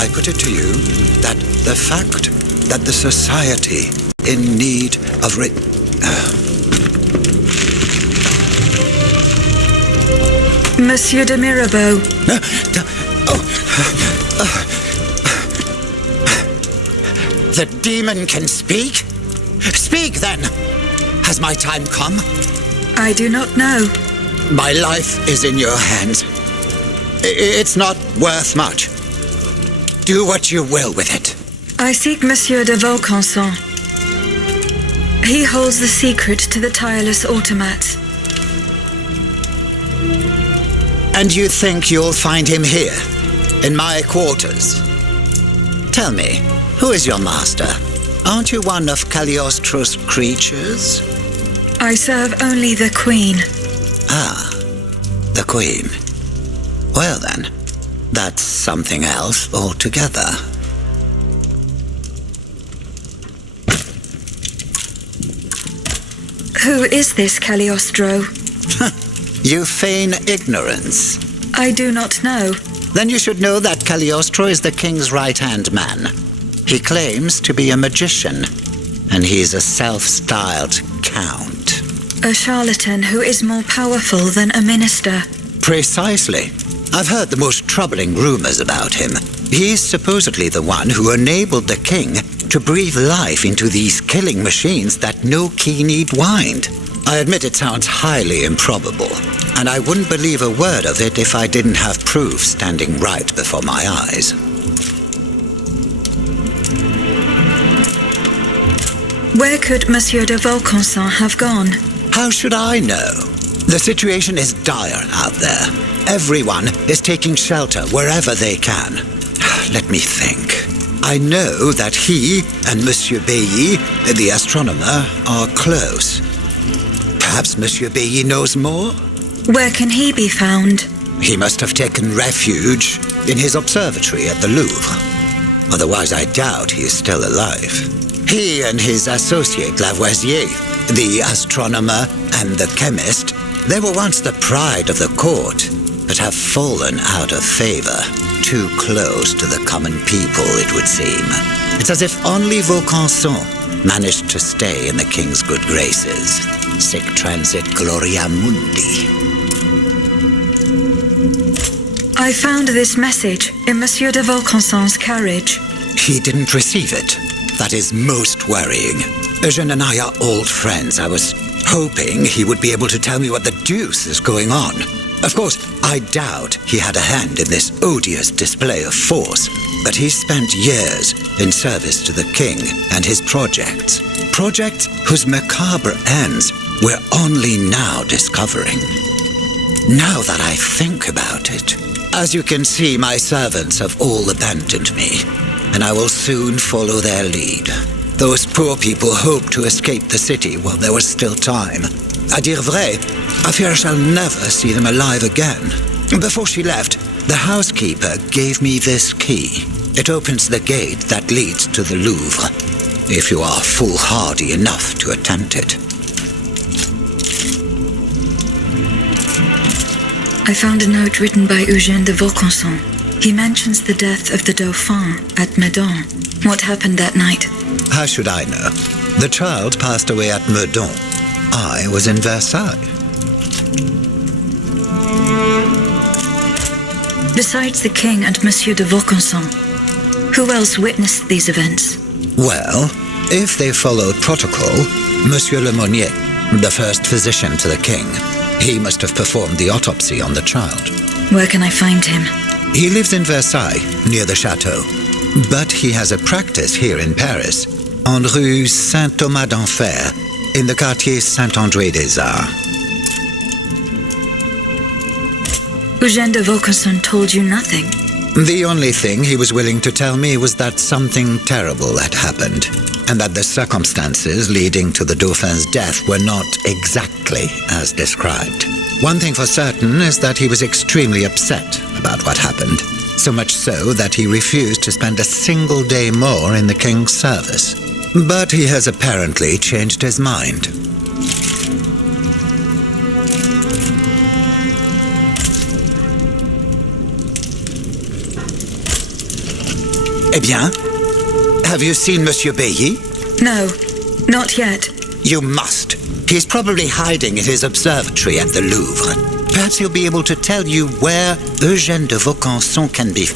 I put it to you that the fact that the society in need of Monsieur De Morabeau. The demon can speak? Speak, then! Has my time come? I do not know. My life is in your hands. It's not worth much. Do what you will with it. I seek Monsieur de Vaucanson. He holds the secret to the tireless automats. And you think you'll find him here, in my quarters? Tell me, who is your master? Aren't you one of Cagliostro's creatures? I serve only the Queen. Ah, the Queen. Well then, that's something else altogether. Who is this Cagliostro? You feign ignorance. I do not know. Then you should know that Cagliostro is the king's right-hand man. He claims to be a magician, and he's a self-styled count. A charlatan who is more powerful than a minister. Precisely. I've heard the most troubling rumors about him. He's supposedly the one who enabled the king to breathe life into these killing machines that no key need wind. I admit it sounds highly improbable, and I wouldn't believe a word of it if I didn't have proof standing right before my eyes. Where could Monsieur de Vaucanson have gone? How should I know? The situation is dire out there. Everyone is taking shelter wherever they can. Let me think. I know that he and Monsieur Bailly, the astronomer, are close. Perhaps Monsieur Bailly knows more? Where can he be found? He must have taken refuge in his observatory at the Louvre. Otherwise, I doubt he is still alive. He and his associate Lavoisier, the astronomer and the chemist, they were once the pride of the court, but have fallen out of favor. Too close to the common people, it would seem. It's as if only Vaucanson managed to stay in the king's good graces. Sic transit gloria mundi. I found this message in Monsieur de Vaucanson's carriage. He didn't receive it. That is most worrying. Eugène and I are old friends. I was hoping he would be able to tell me what the deuce is going on. Of course, I doubt he had a hand in this odious display of force, but he spent years in service to the king and his projects. Projects whose macabre ends we're only now discovering. Now that I think about it, as you can see, my servants have all abandoned me, and I will soon follow their lead. Those poor people hoped to escape the city while there was still time. À dire vrai, I fear I shall never see them alive again. Before she left, the housekeeper gave me this key. It opens the gate that leads to the Louvre, if you are foolhardy enough to attempt it. I found a note written by Eugène de Vaucanson. He mentions the death of the Dauphin at Meudon. What happened that night? How should I know? The child passed away at Meudon. I was in Versailles. Besides the king and Monsieur de Vaucanson, who else witnessed these events? Well, if they followed protocol, Monsieur Lemonnier, the first physician to the king, he must have performed the autopsy on the child. Where can I find him? He lives in Versailles, near the chateau. But he has a practice here in Paris, en rue Saint-Thomas d'Enfer, in the quartier Saint-André-des-Arts. Eugène de Vaucanson told you nothing? The only thing he was willing to tell me was that something terrible had happened, and that the circumstances leading to the Dauphin's death were not exactly as described. One thing for certain is that he was extremely upset about what happened, so much so that he refused to spend a single day more in the king's service. But he has apparently changed his mind. Eh bien, have you seen Monsieur Bailly? No, not yet. You must. He's probably hiding in his observatory at the Louvre. Perhaps he'll be able to tell you where Eugène de Vaucanson can be